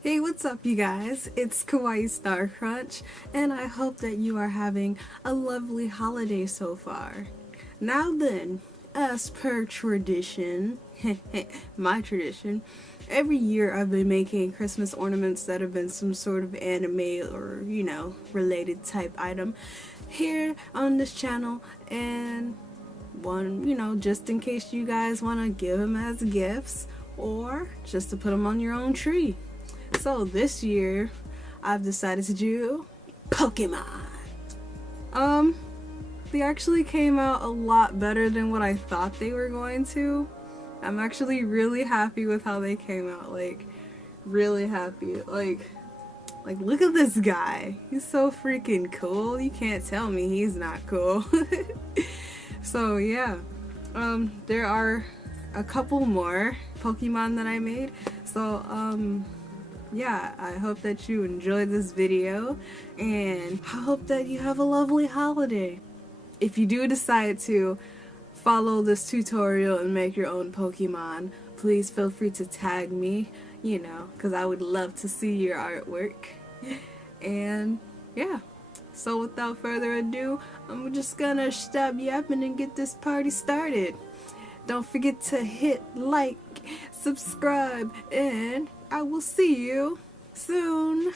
Hey, what's up you guys? It's KawaiiSTARcrunch, and I hope that you are having a lovely holiday so far. Now then, as per tradition, my tradition, every year I've been making Christmas ornaments that have been some sort of anime or, related type item here on this channel, and one, just in case you guys want to give them as gifts or just to put them on your own tree. So this year, I've decided to do Pokemon. They actually came out a lot better than what I thought they were going to. I'm actually really happy with how they came out, like, really happy. Like, look at this guy. He's so freaking cool. You can't tell me he's not cool. So yeah, there are a couple more Pokemon that I made. So, yeah, I hope that you enjoyed this video, and I hope that you have a lovely holiday. If you do decide to follow this tutorial and make your own Pokemon, please feel free to tag me, because I would love to see your artwork. And yeah, so without further ado, I'm just gonna stop yapping and get this party started. Don't forget to hit like, subscribe, and I will see you soon.